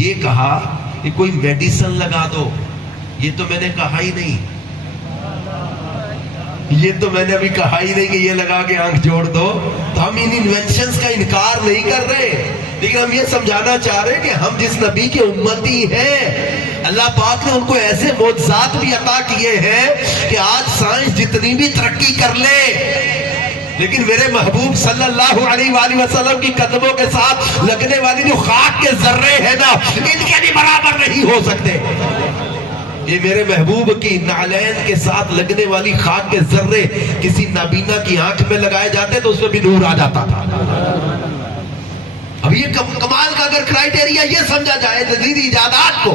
یہ کہا کہ کوئی میڈیسن لگا دو، یہ تو میں نے کہا ہی نہیں، یہ تو میں نے ابھی کہا ہی نہیں کہ یہ لگا کے آنکھ جوڑ دو. تو ہم ان انوینشنز کا انکار نہیں کر رہے، لیکن ہم یہ سمجھانا چاہ رہے ہیں کہ ہم جس نبی کے امتی ہیں، اللہ پاک نے ان کو ایسے معجزات بھی عطا کیے ہیں کہ آج سائنس جتنی بھی ترقی کر لے، لیکن میرے محبوب صلی اللہ علیہ وآلہ وسلم کی قدموں کے ساتھ لگنے والی جو خاک کے ذرے ہیں نا، ان کے بھی برابر نہیں ہو سکتے. یہ میرے محبوب کی نعلین کے ساتھ لگنے والی خاک کے ذرے کسی نابینا کی آنکھ میں لگائے جاتے تو اس میں بھی نور آ جاتا تھا. اب یہ کمال کا اگر کرائیٹیریا یہ سمجھا جائے جدید ایجادات کو،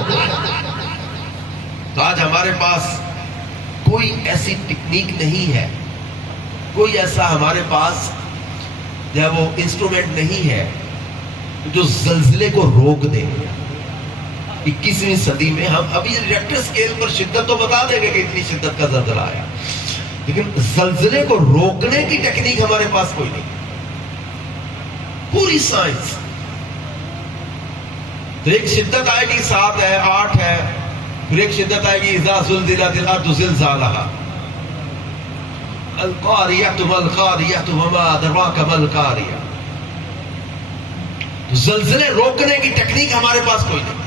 تو آج ہمارے پاس کوئی ایسی ٹیکنیک نہیں ہے، کوئی ایسا ہمارے پاس جو وہ انسٹرومنٹ نہیں ہے جو زلزلے کو روک دے. 21ویں صدی میں ہم ابھی ریکٹر سکیل پر شدت تو بتا دیں گے کہ اتنی شدت کا زلزلہ آیا، لیکن زلزلے کو روکنے کی ٹیکنیک ہمارے پاس کوئی نہیں. پوری سائنس تو ایک شدت آئے گی 7 ہے 8 ہے، پھر ایک شدت آئے گی اذا زلزلت الارض زلزالها القاریۃ ما القاریۃ وما ادراک ما القاریۃ. زلزلے روکنے کی ٹیکنیک ہمارے پاس کوئی نہیں.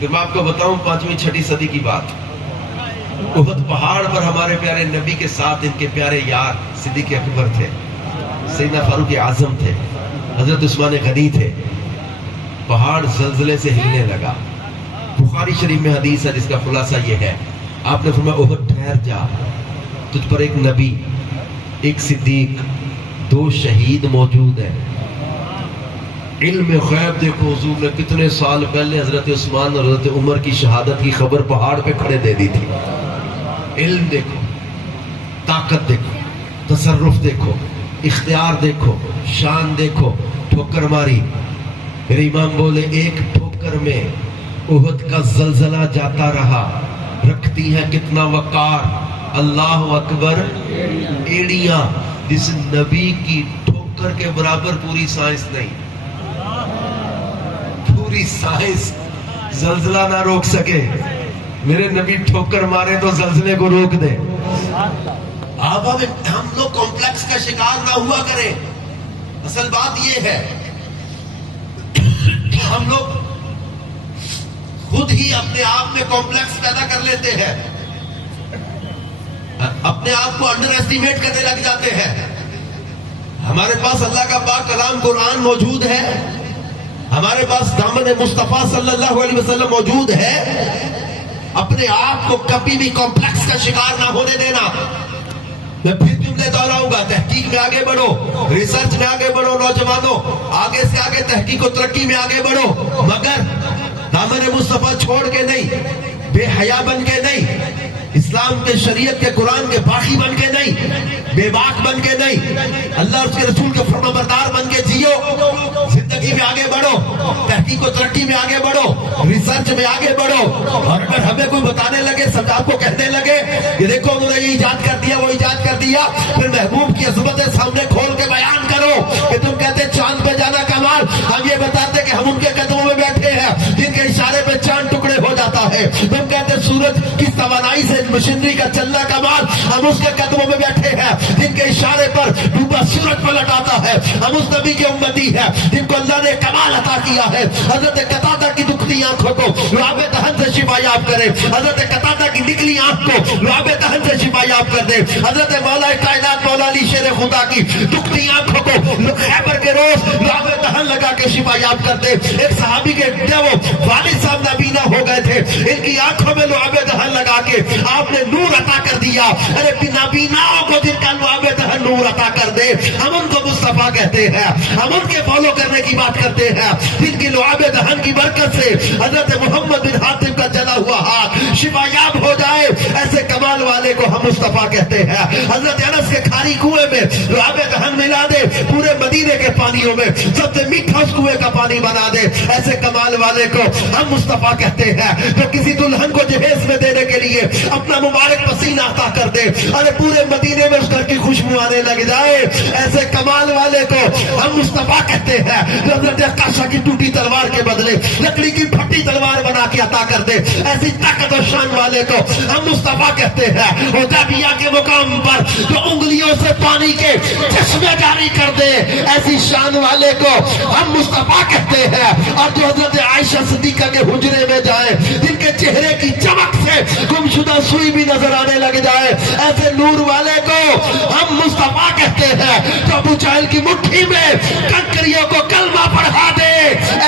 پھر میں آپ کو بتاؤں 5ویں 6ٹھی صدی کی بات، احد پہاڑ پر ہمارے پیارے نبی کے ساتھ ان کے پیارے یار صدیق اکبر تھے، سیدنا فاروق اعظم تھے، حضرت عثمان غنی تھے. پہاڑ زلزلے سے ہلنے لگا. بخاری شریف میں حدیث ہے جس کا خلاصہ یہ ہے، آپ نے فرمایا احد ٹھہر جا، تجھ پر ایک نبی، ایک صدیق، 2 شہید موجود ہیں. علم غیب دیکھو، حضور نے کتنے سال پہلے حضرت عثمان اور حضرت عمر کی شہادت کی خبر پہاڑ پہ کھڑے دے دی تھی. علم دیکھو، طاقت دیکھو، تصرف دیکھو، اختیار دیکھو، شان دیکھو. ٹھوکر ماری، میرے امام بولے ایک ٹھوکر میں احد کا زلزلہ جاتا رہا. رکھتی ہے کتنا وقار، اللہ اکبر. ایڑیاں جس نبی کی ٹھوکر کے برابر پوری سائنس نہیں، پوری سائنس زلزلہ نہ روک سکے. میرے نبی ٹھوکر مارے تو زلزلے کو روک دے. اب ہم لوگ کمپلیکس کا شکار نہ ہوا کریں. اصل بات یہ ہے ہم لوگ خود ہی اپنے آپ میں کمپلیکس پیدا کر لیتے ہیں، اپنے آپ کو انڈر ایسٹیمیٹ کرنے لگ جاتے ہیں. ہمارے پاس اللہ کا پاک کلام قرآن موجود ہے، ہمارے پاس دامن مصطفیٰ صلی اللہ علیہ وسلم موجود ہے. اپنے آپ کو کبھی بھی کمپلیکس کا شکار نہ ہونے دینا. میں پھر جملے دہراؤں گا، تحقیق میں آگے بڑھو، ریسرچ میں آگے بڑھو. نوجوانوں آگے سے آگے تحقیق و ترقی میں آگے بڑھو، مگر دامن مصطفیٰ چھوڑ کے نہیں، بے حیا بن کے نہیں، اسلام کے شریعت کے قرآن کے باقی بن کے نہیں، بے باک بن کے نہیں، اللہ اور اس کے رسول کے فرما بردار بن کے جیو. زندگی میں آگے بڑھو، تحقیق و ترقی میں آگے بڑھو، ریسرچ میں آگے بڑھو. اور اگر ہمیں کوئی بتانے لگے، سب آپ کو کہنے لگے کہ دیکھو انہوں نے یہ ایجاد کر دیا، وہ ایجاد کر دیا، پھر محبوب کی عظمت سامنے کھول کے بیان کرو کہ تم کہتے چاند پہ جانا کمال، ہم یہ بتاتے کہ ہم ان کے قدموں میں بیٹھے ہیں جن کے اشارے پہ چاند ٹکڑے ہو جاتا ہے. تم کہتے سورج کس توانائی سے مشینری کا چلنا کمال، ہم اس کے قدموں میں بیٹھے ہیں جن کے اشارے پر ڈوبا سورج پلٹ آتا ہے. ہم اس نبی کے امتی ہیں جن کو اللہ نے کمال عطا کیا ہے. حضرت قتادہ کی دکھتی آنکھوں کو لعاب دہن سے شفا یاب کرے، حضرت قتادہ کی نکلی آنکھ کو لعاب دہن سے شفا یاب کر دے. حضرت مولا کائنات مولا علی شیر خدا کی دکھتی آنکھوں کو خیبر کے روز لعاب دہن لگا کے شفا یاب کر دے. ایک صحابی کے وہ والد صاحب نابینا ہو گئے تھے، ان کی آنکھوں میں لعاب دہن لگا کے آپ نے نور عطا کر دیا. ارے نابیناؤں کو جن کا لعاب دہن نور عطا کر دے، ہم ان کو مصطفیٰ کہتے ہیں، ہم ان کے فالو کرنے کی بات کرتے ہیں جن کی لعاب دہن کی برکت سے حضرت محمد بن حاتم کا جلا ہوا ہاتھ شفایاب ہو جائے، ایسے کمال والے کو ہم مصطفیٰ کہتے ہیں۔ حضرت انس کے کھاری کنویں میں آب دہن ملا دے، پورے مدینے کے پانیوں میں سب سے میٹھا اس کنویں کا پانی بنا دے، ایسے کمال والے کو ہم مصطفیٰ کہتے ہیں۔ جو کسی دلہن کو جہیز میں دینے کے لیے اپنا مبارک پسینہ عطا کر دے، ارے پورے مدینے میں اس گھر کی خوشبو آنے لگ جائے، ایسے کمال والے کو ہم مصطفیٰ کہتے ہیں۔ جو حضرت عکاشہ کی ٹوٹی تلوار کے بدلے لکڑی کی پھٹی تلوار بنا کے عطا کر دے، ایسی طاقت و شان والے کو ہم مصطفیٰ کہتے ہیں۔ حدیبیہ کے مقام پر جو انگلیوں سے پانی کے چشمے جاری کر دے، ایسی شان والے کو ہم مصطفیٰ کہتے ہیں۔ اور جو حضرت عائشہ صدیقہ کے حجرے میں جائے، جن کے چہرے کی چمک سے گمشدہ سوئی بھی نظر آنے لگ جائے، ایسے نور والے کو ہم مصطفیٰ کہتے ہیں۔ جو ابو جہل کی مٹھی میں کنکریوں کو کلمہ پڑھا دے،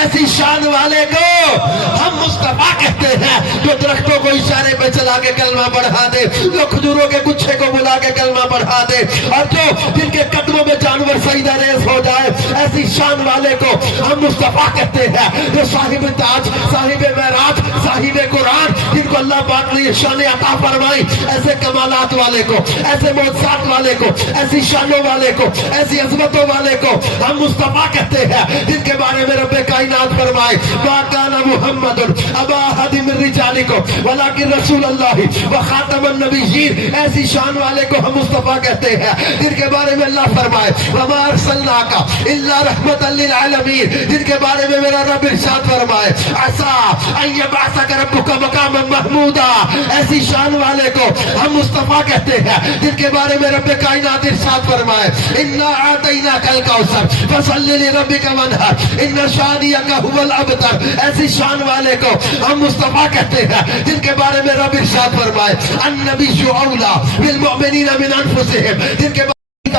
ایسی شان والے کو ہم مصطفیٰ کہتے ہیں۔ جو درختوں کو اشارے پہ چلا کے کلمہ پڑھا دے، جو کھجوروں کے گچھے کو بلا کے کلمہ پڑھا دے، اور جو جن کے قدموں میں جانور سجدہ ریز ہو جائے، ایسی شان والے کو ہم مصطفیٰ کہتے ہیں۔ جو صاحب تاج، صاحب معراج، صاحب قرآن، جن کو اللہ پاک نے یہ شان عطا فرمائی، ایسے کمالات والے کو، ایسے معجزات والے کو، ایسی شانوں والے کو، ایسی عظمتوں والے کو ہم مصطفیٰ کہتے ہیں۔ جن کے بارے میں رب کائنات فرمائے ما کان محمد ابا احد من رجالکم ولکن رسول اللہ وخاتم النبیین، ایسی شان والے کو ہم مصطفیٰ کہتے ہیں۔ جن کے بارے میں اللہ فرمائے وما ارسلناک الا رحمۃ للعالمین، جن کے بارے میں میرا رب ارشاد فرمائے عسیٰ ان یبعثک ربک مقاما محمودا، ایسی شان والے کو ہم مصطفیٰ کہتے ہیں۔ جن کے بارے میں رب کائنات ارشاد فرمائے انا اعطیناک الکوثر فصل لربک وانحر ان شانئک هو الابتر، ایسی شان والے کو ہم مصطفیٰ کہتے ہیں۔ جن کے بارے میں رب ارشاد فرمائے النبی اولی بالمؤمنین من انفسہم، جن کے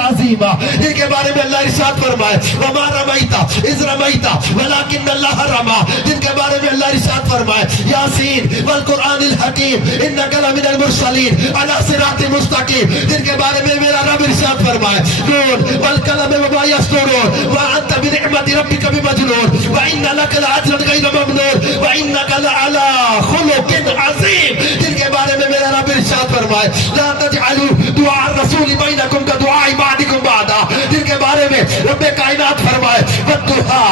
عظیمہ، جن کے بارے میں اللہ ارشاد فرمائے وما رمیت اذ رمیت ولکن اللہ رمی، جن کے بارے میں اللہ ارشاد فرمائے یاسین والقرآن الحکیم انک لمن المرسلین علی صراط مستقیم، جن کے بارے میں میرا رب ارشاد فرمائے نون والقلم وما یسطرون وانت بنعمت ربک بمجنون وان لک لاجرا غیر ممنون وانک لعلی خلق عظیم، جن کے بارے میں میرا رب ارشاد فرمائے لا تجعلوا دعاء الرسول بینکم کدعاء بعضکم بعضا، جن کے بارے میں رب کائنات فرمائے والضحیٰ